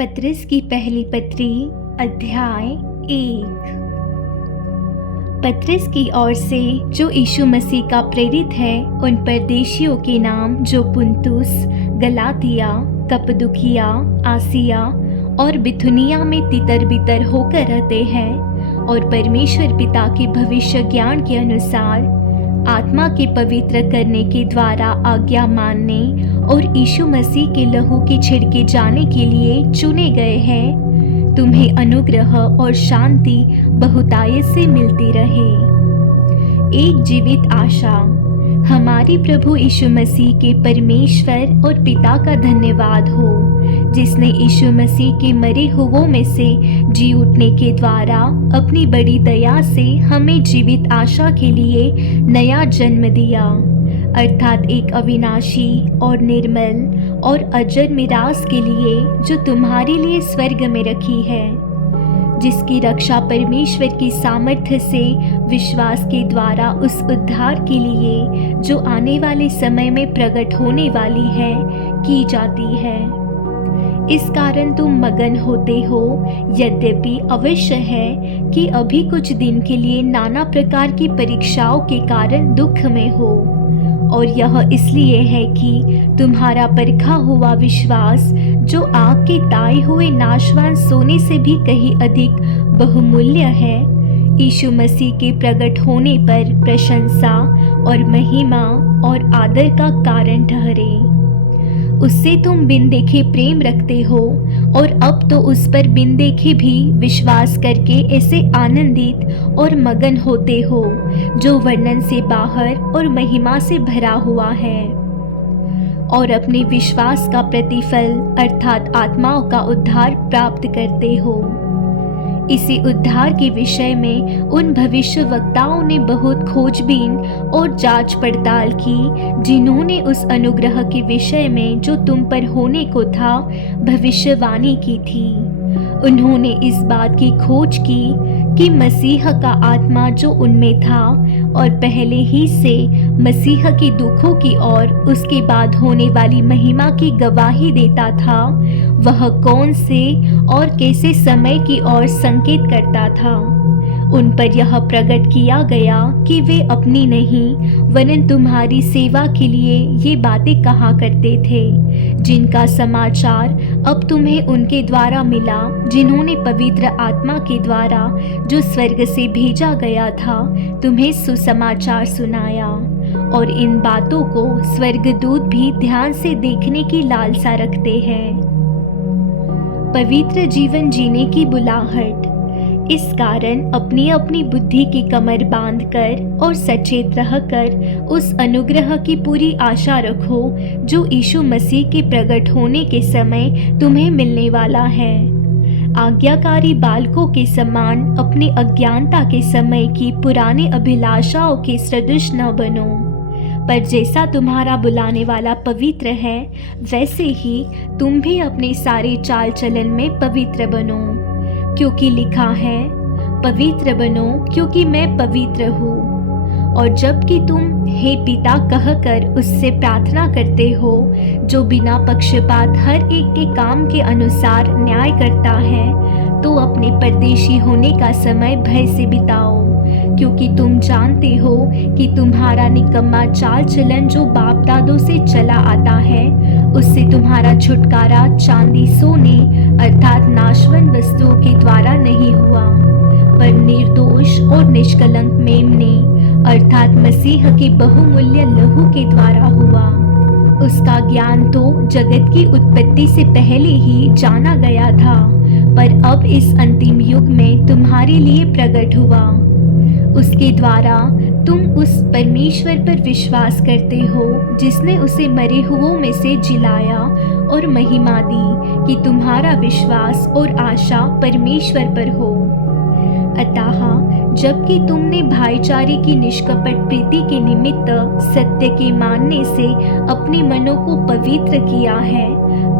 पतरस की पहली पत्री अध्याय 1। पतरस की ओर से जो यीशु मसीह का प्रेरित है, उन परदेशियों के नाम जो पुन्तुस, गलातिया, कप्पदुकिया, आसिया और बिथुनिया में तितर बितर होकर रहते हैं और परमेश्वर पिता के भविष्य ज्ञान के अनुसार आत्मा के पवित्र करने के द्वारा आज्ञा मानने और यीशु मसीह के लहू के छिड़के जाने के लिए चुने गए हैं, तुम्हें अनुग्रह और शांति बहुतायत से मिलती रहे। एक जीवित आशा। हमारी प्रभु यीशु मसीह के परमेश्वर और पिता का धन्यवाद हो, जिसने यीशु मसीह के मरे हुओं में से जी उठने के द्वारा अपनी बड़ी दया से हमें जीवित आशा के लिए नया जन्म दिया, अर्थात एक अविनाशी और निर्मल और अजर मिरास के लिए जो तुम्हारे लिए स्वर्ग में रखी है, जिसकी रक्षा परमेश्वर की सामर्थ्य से विश्वास के द्वारा उस उद्धार के लिए जो आने वाले समय में प्रकट होने वाली है की जाती है। इस कारण तुम मगन होते हो, यद्यपि अवश्य है कि अभी कुछ दिन के लिए नाना प्रकार की परीक्षाओं के कारण दुख में हो, और यह इसलिए है कि तुम्हारा परखा हुआ विश्वास, जो आग के ताए हुए नाशवान सोने से भी कहीं अधिक बहुमूल्य है, यीशु मसीह के प्रकट होने पर प्रशंसा और महिमा और आदर का कारण ठहरे। उससे तुम बिन देखे प्रेम रखते हो, और अब तो उस पर बिन देखे भी विश्वास करके ऐसे आनंदित और मगन होते हो, जो वर्णन से बाहर और महिमा से भरा हुआ है, और अपने विश्वास का प्रतिफल अर्थात आत्माओं का उद्धार प्राप्त करते हो। इसी उद्धार के विषय में उन भविष्यवक्ताओं ने बहुत खोजबीन और जांच पड़ताल की, जिन्होंने उस अनुग्रह के विषय में जो तुम पर होने को था भविष्यवाणी की थी। उन्होंने इस बात की खोज की कि मसीह का आत्मा जो उनमें था और पहले ही से मसीह के दुखों की और उसके बाद होने वाली महिमा की गवाही देता था, वह कौन से और कैसे समय की ओर संकेत करता था। उन पर यह प्रकट किया गया कि वे अपनी नहीं वरन तुम्हारी सेवा के लिए ये बातें कहा करते थे, जिनका समाचार अब तुम्हें उनके द्वारा मिला, जिन्होंने पवित्र आत्मा के द्वारा जो स्वर्ग से भेजा गया था तुम्हें सुसमाचार सुनाया। और इन बातों को स्वर्गदूत भी ध्यान से देखने की लालसा रखते हैं। पवित्र जीवन जीने की बुलाहट। इस कारण अपनी अपनी बुद्धि की कमर बांधकर और सचेत रहकर उस अनुग्रह की पूरी आशा रखो, जो यीशु मसीह के प्रकट होने के समय तुम्हें मिलने वाला है। आज्ञाकारी बालकों के समान अपनी अज्ञानता के समय की पुरानी अभिलाषाओं के सदृश न बनो, पर जैसा तुम्हारा बुलाने वाला पवित्र है, वैसे ही तुम भी अपने सारे चाल चलन में पवित्र बनो, क्योंकि लिखा है, पवित्र बनो क्योंकि मैं पवित्र हूँ। और जबकि तुम हे पिता कहकर उससे प्रार्थना करते हो, जो बिना पक्षपात हर एक के काम के अनुसार न्याय करता है, तो अपने परदेशी होने का समय भय से बिताओ, क्योंकि तुम जानते हो कि तुम्हारा निकम्मा चाल चलन जो बाप दादों से चला आता है, उससे तुम्हारा छुटकारा चांदी सोने अर्थात नाशवान वस्तुओं के द्वारा नहीं हुआ, पर निर्दोष और निष्कलंक मेमने अर्थात मसीह के बहुमूल्य लहू के द्वारा हुआ। उसका ज्ञान तो जगत की उत्पत्ति से पहले ही जाना गया था, पर अब इस अंतिम युग में तुम्हारे लिए प्रकट हुआ। उसके द्वारा तुम उस परमेश्वर पर विश्वास करते हो, जिसने उसे मरे हुओं में से जिलाया और महिमा दी, कि तुम्हारा विश्वास और आशा परमेश्वर पर हो। अतः जबकि तुमने भाईचारे की निष्कपट प्रीति के निमित्त सत्य के मानने से अपने मनों को पवित्र किया है,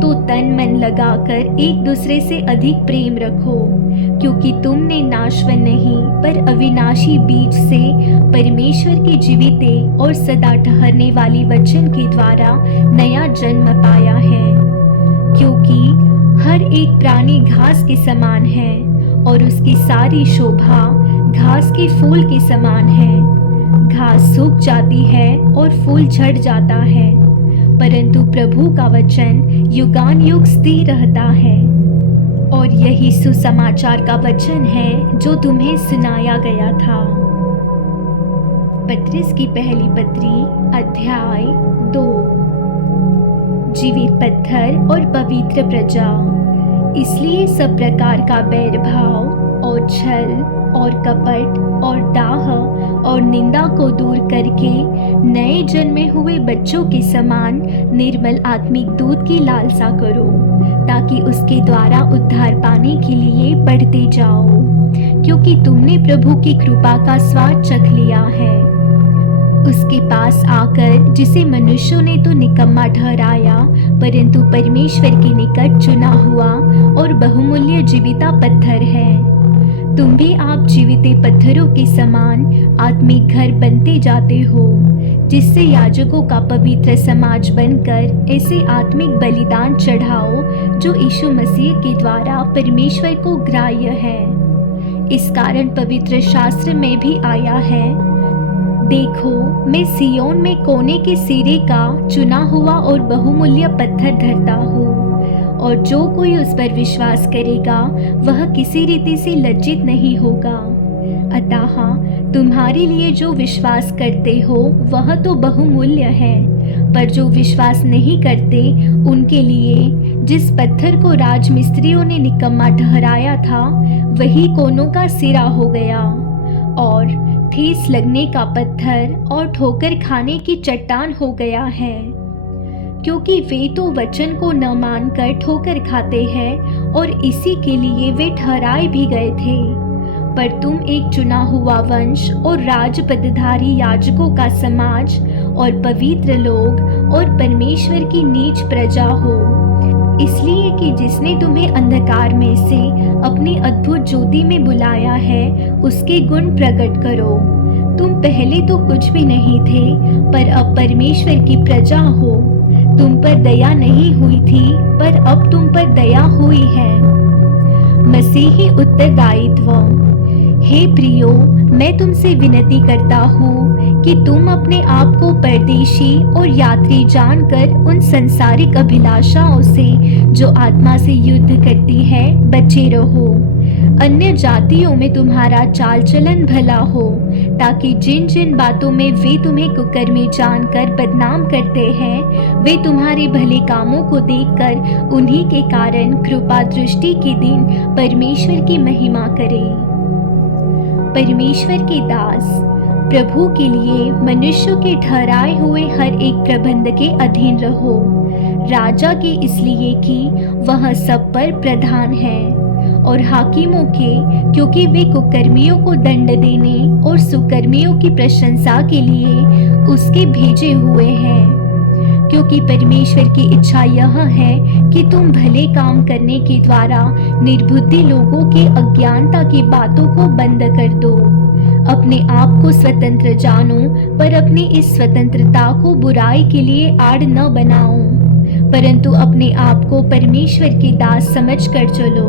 तो तन मन लगाकर एक दूसरे से अधिक प्रेम रखो, क्योंकि तुमने नाशवान नहीं पर अविनाशी बीज से परमेश्वर के जीवित और सदा ठहरने वाली वचन के द्वारा नया जन्म पाया है। क्योंकि हर हर एक प्राणी घास के समान है और उसकी सारी शोभा घास के फूल के समान है। घास सूख जाती है और फूल झड़ जाता है, परंतु प्रभु का वचन युगान युग स्थिर रहता है। और यही सुसमाचार का वचन है जो तुम्हें सुनाया गया था। पतरस की पहली पत्री अध्याय 2। जीवित पत्थर और पवित्र प्रजा। इसलिए सब प्रकार का बैर भाव और छल और कपट और डाह और निंदा को दूर करके नए जन्मे हुए बच्चों के समान निर्मल आत्मिक दूध की लालसा करो, ताकि उसके द्वारा उद्धार पाने के लिए बढ़ते जाओ, क्योंकि तुमने प्रभु की कृपा का स्वाद चख लिया है। उसके पास आकर, जिसे मनुष्यों ने तो निकम्मा ठहराया, परंतु परमेश्वर के निकट चुना हुआ और बहुमूल्य जीविता पत्थर है। तुम भी आप जीविते पत्थरों के समान आत्मिक घर बनते जाते हो, जिससे याजकों का पवित्र समाज बनकर ऐसे आत्मिक बलिदान चढ़ाओ जो यीशु मसीह के द्वारा परमेश्वर को ग्राह्य है। इस कारण पवित्र शास्त्र में भी आया है, देखो मैं सियोन में कोने के सिरे का चुना हुआ और बहुमूल्य पत्थर धरता हूँ, और जो कोई उस पर विश्वास करेगा वह किसी रीति से लज्जित नहीं होगा। अतः तुम्हारे लिए जो विश्वास करते हो वह तो बहुमूल्य है, पर जो विश्वास नहीं करते उनके लिए जिस पत्थर को राजमिस्त्रियों ने निकम्मा ठहराया था, वही कोनों का सिरा हो गया और ठेस लगने का पत्थर और ठोकर खाने की चट्टान हो गया है। क्योंकि वे तो वचन को न मानकर ठोकर खाते हैं, और इसी के लिए वे ठहराए भी गए थे। पर तुम एक चुना हुआ वंश और राजपदधारी याजकों का समाज और पवित्र लोग और परमेश्वर की नीच प्रजा हो, इसलिए कि जिसने तुम्हें अंधकार में से अपनी अद्भुत ज्योति में बुलाया है, उसके गुण प्रकट करो। तुम पहले तो कुछ भी नहीं थे, पर अब परमेश्वर की प्रजा हो। तुम पर दया नहीं हुई थी, पर अब तुम पर दया हुई है। मसीही उत्तरदायित्व। हे प्रियो, मैं तुमसे विनती करता हूँ कि तुम अपने आप को परदेशी और यात्री जानकर उन संसारिक अभिलाषाओं से जो आत्मा से युद्ध करती है बचे रहो। अन्य जातियों में तुम्हारा चाल चलन भला हो, ताकि जिन जिन बातों में वे तुम्हें कुकर्मी जानकर बदनाम करते हैं, वे तुम्हारे भले कामों को देखकर उन्हीं के कारण कृपा दृष्टि के दिन परमेश्वर की महिमा करें। परमेश्वर के दास, प्रभु के लिए मनुष्यों के ठहराए हुए हर एक प्रबंध के अधीन रहो। राजा के इसलिए कि वह सब पर प्रधान है, और हाकिमों के, क्योंकि वे कुकर्मियों को दंड देने और सुकर्मियों की प्रशंसा के लिए उसके भेजे हुए हैं। क्योंकि परमेश्वर की इच्छा यह है कि तुम भले काम करने के द्वारा निर्बुद्धि लोगों के अज्ञानता की बातों को बंद कर दो। अपने आप को स्वतंत्र जानो, पर अपनी इस स्वतंत्रता को बुराई के लिए आड़ न बनाओ, परंतु अपने आप को परमेश्वर के दास समझकर चलो।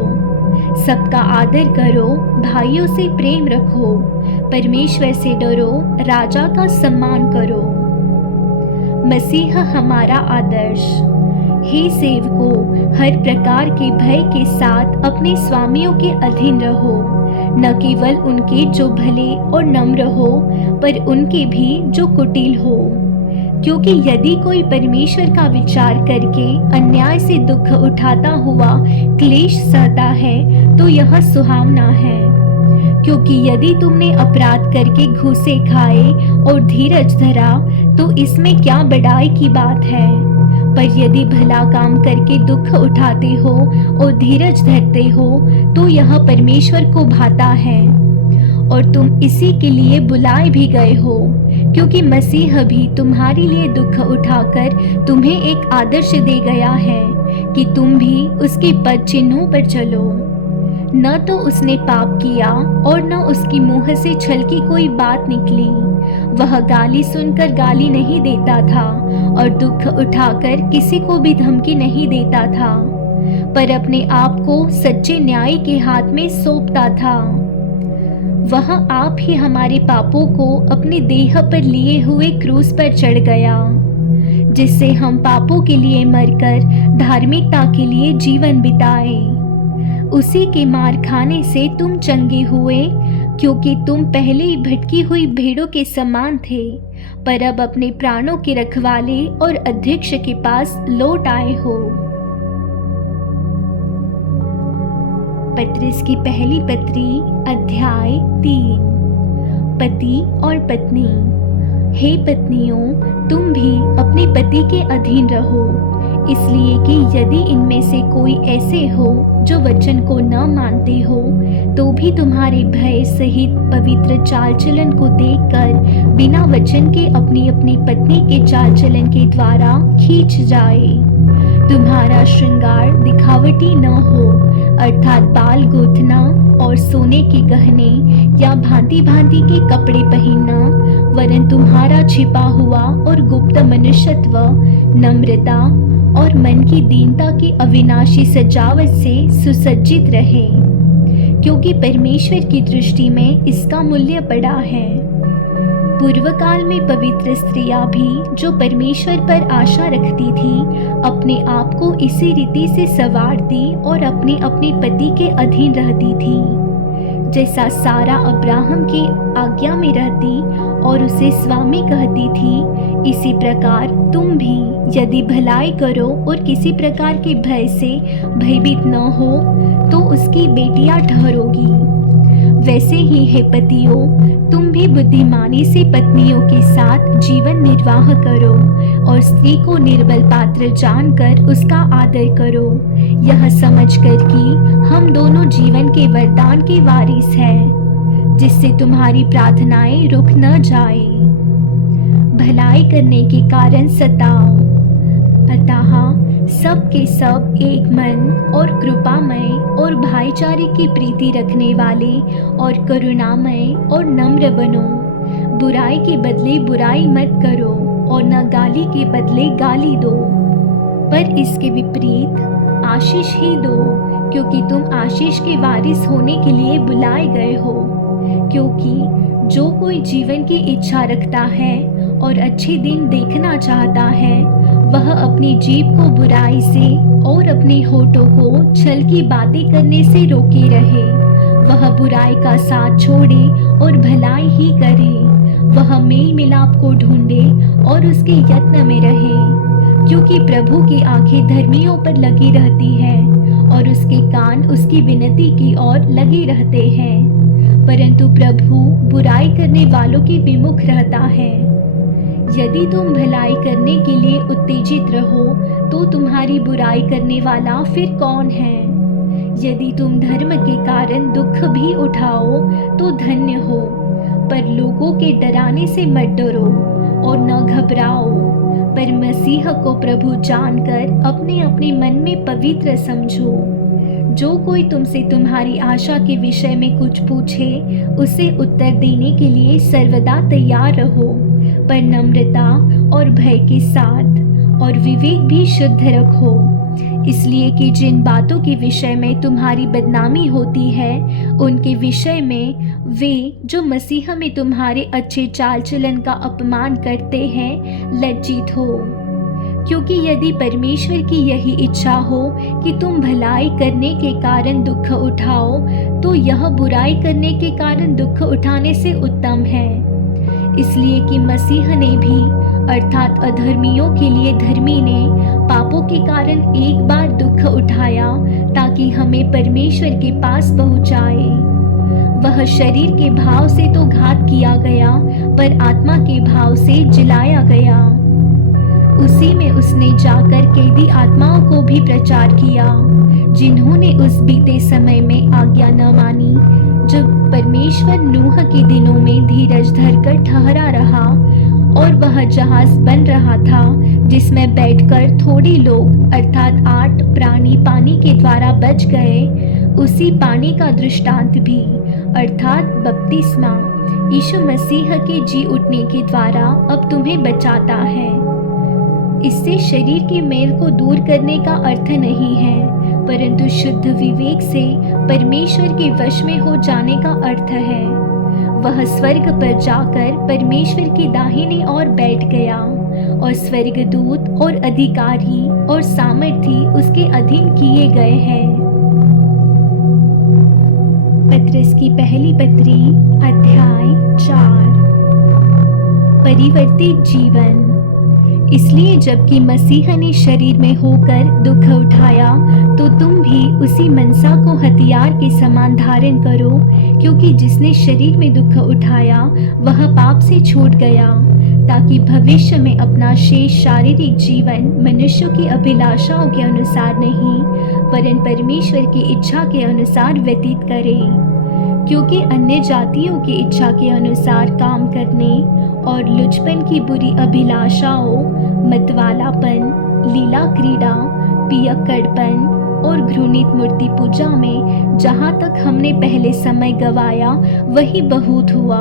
सबका आदर करो, भाइयों से प्रेम रखो, परमेश्वर से डरो, राजा का सम्मान करो। मसीह हमारा आदर्श। हे सेवकों, हर प्रकार के भय के साथ अपने स्वामियों के अधीन रहो, न केवल उनके जो भले और नम्र हो, पर उनके भी जो कुटिल हो। क्योंकि यदि कोई परमेश्वर का विचार करके अन्याय से दुख उठाता हुआ क्लेश सहता है, तो यह सुहावना है। क्योंकि यदि तुमने अपराध करके घूसे खाए और धीरज धरा, तो इसमें क्या बड़ाई की बात है। पर यदि भला काम करके दुख उठाते हो और धीरज धरते हो, तो यह परमेश्वर को भाता है, और तुम इसी के लिए बुलाए भी गए हो। क्योंकि मसीह भी तुम्हारे लिए दुख उठाकर तुम्हें एक आदर्श दे गया है कि तुम भी उसके पद चिन्हों पर चलो। न तो उसने पाप किया और न उसकी मुंह से छल की कोई बात निकली। वह गाली सुनकर गाली नहीं देता था और दुख उठाकर किसी को भी धमकी नहीं देता था। पर अपने आप को सच्चे न्याय के हाथ में सौंपता था। वह आप ही हमारे पापों को अपने देह पर लिए हुए क्रूस पर चढ़ गया, जिससे हम पापों के लिए मरकर धार्मिकता के लिए जीवन बिताए। उसी के मार खाने से तुम चंगे हुए, क्योंकि तुम पहले ही भटकी हुई भेड़ों के समान थे, पर अब अपने प्राणों के रखवाले और अध्यक्ष के पास लौट आए हो। पतरस की पहली पत्री अध्याय 3। पति और पत्नी। हे पत्नियों, तुम भी अपने पति के अधीन रहो, इसलिए कि यदि इनमें से कोई ऐसे हो जो वचन को न मानते हो, तो भी तुम्हारे भय सहित पवित्र चाल चलन को देखकर बिना वचन के अपनी अपनी पत्नी के चाल चलन के द्वारा खींच जाए। तुम्हारा श्रृंगार दिखावटी न हो, अर्थात बाल गूंथना और सोने के गहने या भांति भांति के कपड़े पहनना, वरन तुम्हारा छिपा हुआ और गुप्त मनुष्यत्व नम्रता और मन की दीनता की अविनाशी सजावट से सुसज्जित रहे, क्योंकि परमेश्वर की दृष्टि में इसका मूल्य बड़ा है। पूर्व काल में पवित्र स्त्रियां भी जो परमेश्वर पर आशा रखती थी, अपने आप को इसी रीति से संवारती और अपने अपने पति के अधीन रहती थी, जैसा सारा अब्राहम की आज्ञा में रहती और उसे स्वामी कहती थी। इसी प्रकार तुम भी यदि भलाई करो और किसी प्रकार के भय से भयभीत न हो, तो उसकी बेटियां ठहरोगी। वैसे ही हे पतियों, तुम भी बुद्धिमानी से पत्नियों के साथ जीवन निर्वाह करो और स्त्री को निर्बल पात्र जानकर उसका आदर करो, यह समझकर कि हम दोनों जीवन के वरदान के वारिस हैं, जिससे तुम्हारी प्रार्थनाएं रुक न जाए। भलाई करने के कारण सताओ, अतः सब के सब एक मन और कृपामय और भाईचारे की प्रीति रखने वाले और करुणामय और नम्र बनो। बुराई के बदले बुराई मत करो और न गाली के बदले गाली दो, पर इसके विपरीत आशीष ही दो, क्योंकि तुम आशीष के वारिस होने के लिए बुलाए गए हो। क्योंकि जो कोई जीवन की इच्छा रखता है और अच्छे दिन देखना चाहता है, वह अपनी जीभ को बुराई से और अपने होठों को छल की बातें करने से रोके रहे। वह बुराई का साथ छोड़े और भलाई ही करे। वह मेल मिलाप को ढूंढे और उसके यत्न में रहे, क्योंकि प्रभु की आंखें धर्मियों पर लगी रहती हैं और उसके कान उसकी विनती की ओर लगे रहते हैं, परंतु प्रभु बुराई करने वालों के विमुख रहता है। यदि तुम भलाई करने के लिए उत्तेजित रहो, तो तुम्हारी बुराई करने वाला फिर कौन है? यदि तुम धर्म के कारण दुख भी उठाओ, तो धन्य हो, पर लोगों के डराने से मत डरो और न घबराओ, पर मसीह को प्रभु जानकर अपने अपने मन में पवित्र समझो। जो कोई तुमसे तुम्हारी आशा के विषय में कुछ पूछे, उसे उत्तर देने के लिए सर्वदा तैयार रहो, पर नम्रता और भय के साथ, और विवेक भी शुद्ध रखो, इसलिए कि जिन बातों के विषय में तुम्हारी बदनामी होती है, उनके विषय में वे जो मसीह में तुम्हारे अच्छे चाल चलन का अपमान करते हैं लज्जित हो। क्योंकि यदि परमेश्वर की यही इच्छा हो कि तुम भलाई करने के कारण दुख उठाओ, तो यह बुराई करने के कारण दुख उठाने से उत्तम है। इसलिए कि मसीह ने भी, अर्थात अधर्मियों के लिए धर्मी ने, पापों के कारण एक बार दुख उठाया, ताकि हमें परमेश्वर के पास पहुंचाए। वह शरीर के भाव से तो घात किया गया, पर आत्मा के भाव से जिलाया गया। उसी में उसने जाकर कैदी आत्माओं को भी प्रचार किया, जिन्होंने उस बीते समय में आज्ञा न मानी, जब परमेश्वर नूह के दिनों में धीरज धरकर ठहरा रहा, और वह जहाज बन रहा था, जिसमें बैठकर थोड़े लोग अर्थात 8 प्राणी पानी के द्वारा बच गए। उसी पानी का दृष्टांत भी, अर्थात बपतिस्मा, यीशु मसीह के जी उठने के द्वारा अब तुम्हें बचाता है। इससे शरीर के मेल को दूर करने का अर्थ नहीं है, परंतु शुद्ध विवेक से परमेश्वर के वश में हो जाने का अर्थ है वह स्वर्ग पर जाकर परमेश्वर की दाहिनी ओर बैठ गया और स्वर्गदूत और अधिकारी और सामर्थी उसके अधीन किए गए हैं। पत्रस की पहली पत्री अध्याय 4। परिवर्तित जीवन। इसलिए जबकि मसीह ने शरीर में होकर दुख उठाया तो तुम भी उसी मनसा को हथियार के समान धारण करो, क्योंकि जिसने शरीर में दुख उठाया वह पाप से छूट गया, ताकि भविष्य में अपना शेष शारीरिक जीवन मनुष्यों की अभिलाषाओं के अनुसार नहीं वरन परमेश्वर की इच्छा के अनुसार व्यतीत करे। क्योंकि अन्य जातियों की इच्छा के अनुसार काम करने और लुचपन की बुरी अभिलाषाओं, मतवालापन, लीला क्रीड़ा, पियक्कड़पन और घृणित मूर्ति पूजा में जहाँ तक हमने पहले समय गवाया वही बहुत हुआ।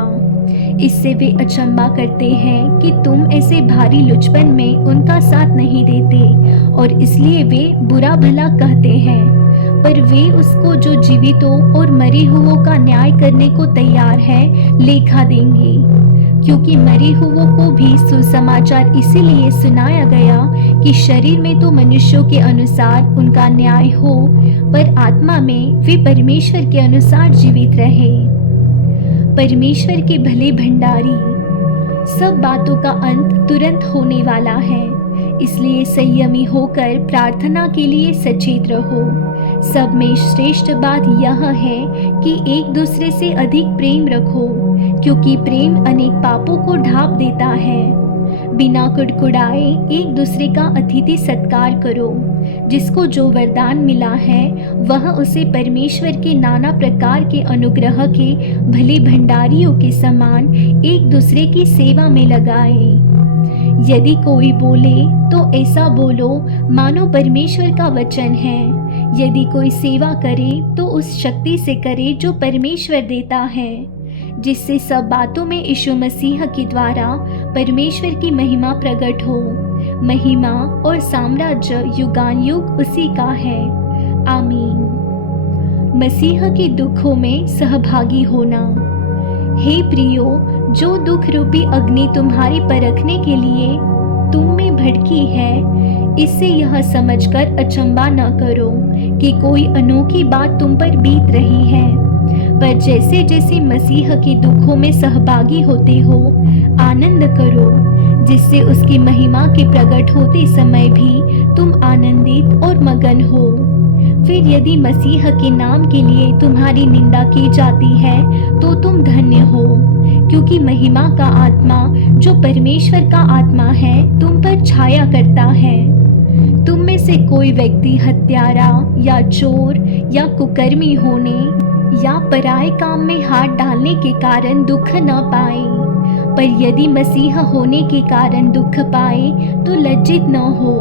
इससे वे अचंबा करते हैं कि तुम ऐसे भारी लुचपन में उनका साथ नहीं देते, और इसलिए वे बुरा भला कहते हैं। पर वे उसको जो जीवितों और मरे हुओं का न्याय करने को तैयार है लेखा देंगे, क्योंकि मरे हुओं को भी सुसमाचार इसीलिए सुनाया गया कि शरीर में तो मनुष्यों के अनुसार उनका न्याय हो, पर आत्मा में वे परमेश्वर के अनुसार जीवित रहे। परमेश्वर के भले भंडारी। सब बातों का अंत तुरंत होने वाला है, इसलिए संयमी होकर प्रार्थना के लिए सचेत रहो। सब में श्रेष्ठ बात यह है कि एक दूसरे से अधिक प्रेम रखो, क्योंकि प्रेम अनेक पापों को ढांप देता है। बिना कुड़कुड़ाए एक दूसरे का अतिथि सत्कार करो। जिसको जो वरदान मिला है वह उसे परमेश्वर के नाना प्रकार के अनुग्रह के भले भंडारियों के समान एक दूसरे की सेवा में लगाए। यदि कोई बोले तो ऐसा बोलो मानो परमेश्वर का वचन है। यदि कोई सेवा करे तो उस शक्ति से करे जो परमेश्वर देता है, जिससे सब बातों में यीशु मसीह के द्वारा परमेश्वर की महिमा प्रकट हो। महिमा और साम्राज्य युगानुयुग उसी का है। आमीन। मसीह के दुखों में सहभागी होना। हे प्रियो, जो दुख रूपी अग्नि तुम्हारी परखने के लिए तुम में भड़की है, इससे यह समझकर अचंबा न करो कि कोई अनोखी बात तुम पर बीत रही है, पर जैसे जैसे मसीह के दुखों में सहभागी होते हो आनंद करो, जिससे उसकी महिमा के प्रकट होते समय भी तुम आनंदित और मगन हो। फिर यदि मसीह के नाम के लिए तुम्हारी निंदा की जाती है तो तुम धन्य हो, क्योंकि महिमा का आत्मा जो परमेश्वर का आत्मा है तुम पर छाया करता है। तुम में से कोई व्यक्ति हत्यारा या चोर या कुकर्मी होने या पराये काम में हाथ डालने के कारण दुख न पाए, पर यदि मसीह होने के कारण दुख पाए तो लज्जित न हो,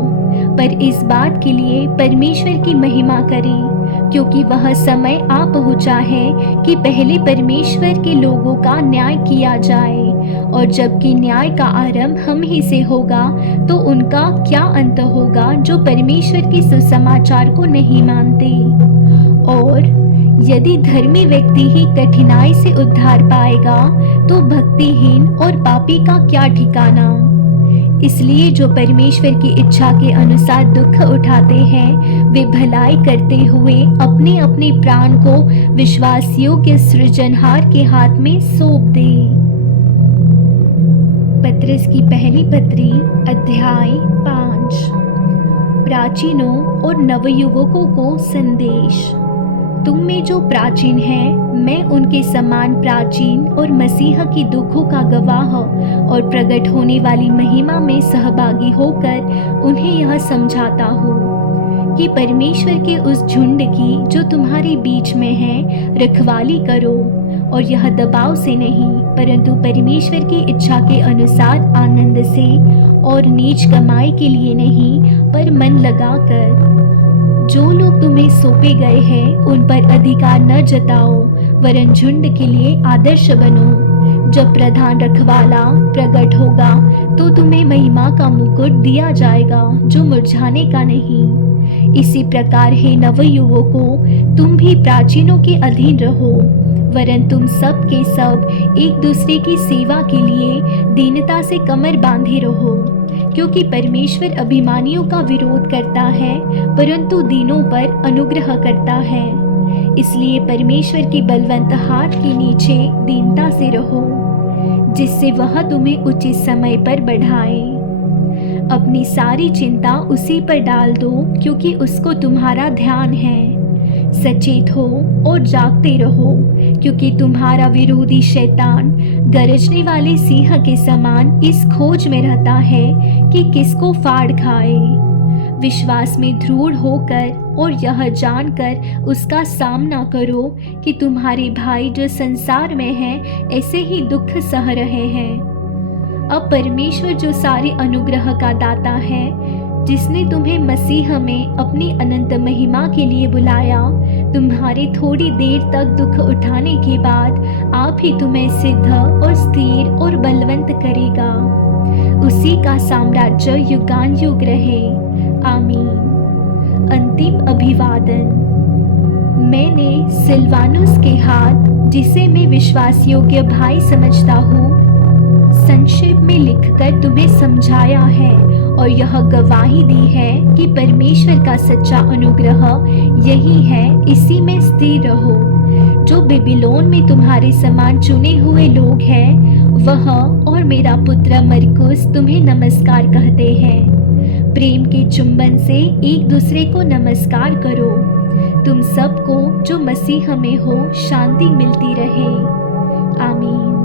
पर इस बात के लिए परमेश्वर की महिमा करें, क्योंकि वह समय आ पहुंचा है कि पहले परमेश्वर के लोगों का न्याय किया जाए, और जबकि न्याय का आरंभ हम ही से होगा तो उनका क्या अंत होगा जो परमेश्वर के सुसमाचार को नहीं मानते। और यदि धर्मी व्यक्ति ही कठिनाई से उद्धार पाएगा तो भक्तिहीन और पापी का क्या ठिकाना। इसलिए जो परमेश्वर की इच्छा के अनुसार दुख उठाते हैं वे भलाई करते हुए अपने अपने प्राण को विश्वासियों के सृजनहार के हाथ में सौंप दें। पत्रस की पहली पत्री अध्याय 5। प्राचीनों और नवयुवकों को संदेश। तुम में जो प्राचीन हैं, मैं उनके समान प्राचीन और मसीह की दुखों का गवाह और प्रकट होने वाली महिमा में सहभागी होकर उन्हें यह समझाता हूँ कि परमेश्वर के उस झुंड की जो तुम्हारे बीच में है रखवाली करो, और यह दबाव से नहीं परंतु परमेश्वर की इच्छा के अनुसार आनंद से, और नीच कमाई के लिए नहीं पर मन लगाकर। जो लोग तुम्हें सौंपे गए हैं उन पर अधिकार न जताओ, वरन झुंड के लिए आदर्श बनो। जब प्रधान रखवाला प्रकट होगा तो तुम्हें महिमा का मुकुट दिया जाएगा जो मुरझाने का नहीं। इसी प्रकार हे नवयुवकों, तुम भी प्राचीनों के अधीन रहो, वरन तुम सब के सब एक दूसरे की सेवा के लिए दीनता से कमर बांधे रहो, क्योंकि परमेश्वर अभिमानियों का विरोध करता है परंतु दीनों पर अनुग्रह करता है। इसलिए परमेश्वर की बलवंत हाथ के नीचे दीनता से रहो, जिससे वह तुम्हें उचित समय पर बढ़ाए। अपनी सारी चिंता उसी पर डाल दो, क्योंकि उसको तुम्हारा ध्यान है। सचेत हो और जागते रहो, क्योंकि तुम्हारा विरोधी शैतान गरजने वाले सिंह के समान इस खोज में रहता है कि किसको फाड़ खाए। विश्वास में दृढ़ होकर और यह जानकर उसका सामना करो कि तुम्हारे भाई जो संसार में हैं ऐसे ही दुख सह रहे हैं। अब परमेश्वर जो सारे अनुग्रह का दाता है, जिसने तुम्हें मसीह में अपनी अनंत महिमा के लिए बुलाया, तुम्हारे थोड़ी देर तक दुख उठाने के बाद आप ही तुम्हें सिद्ध और स्थिर और बलवंत करेगा। उसी का साम्राज्य युगानुयुग रहे। आमीन। अंतिम अभिवादन। मैंने सिलवानुस के हाथ, जिसे मैं विश्वास योग्य भाई समझता हूँ, संक्षेप में लिखकर तुम्हें समझाया है और यह गवाही दी है कि परमेश्वर का सच्चा अनुग्रह यही है, इसी में स्थिर रहो। जो बेबीलोन में तुम्हारे समान चुने हुए लोग हैं, वह और मेरा पुत्र मरकुस तुम्हें नमस्कार कहते हैं। प्रेम के चुंबन से एक दूसरे को नमस्कार करो। तुम सबको जो मसीह में हो शांति मिलती रहे। आमीन।